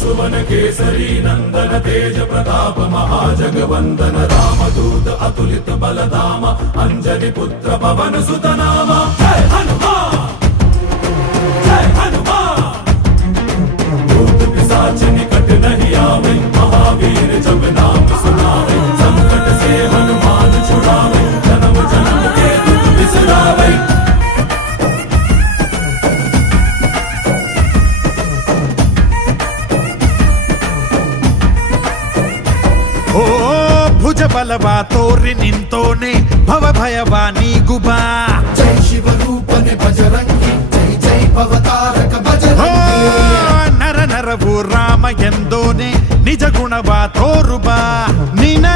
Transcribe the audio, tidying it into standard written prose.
सुवन केसरी नंदन तेज प्रताप महाजगवंदन रामदूत अतुलित बलधाम अंजनी पुत्र पवन सुत नाम जय हनुमान जय हनुमान भूत पिशाच निकट नहीं आवे महावीर जब नाम सुनावे संकट से हनुमान छुड़ावे जन्म जन्म के दुख बिसरावे ಓ ಭುಜ ಬಲವಾ ತೋರಿ ನಿಂತೋನೆ ಭವ ಭಯವಾ ನೀಗುಬಾ ಜೈ ಶಿವರೂಪನೆ ಬಜರಂಗಿ ಜೈ ಜೈ ಭವತಾರಕ ಬಜರಂಗಿ ನರ ನರವು ರಾಮ ಎಂದೋನೆ ನಿಜ ಗುಣವಾ ತೋರುಬಾ ನಿನ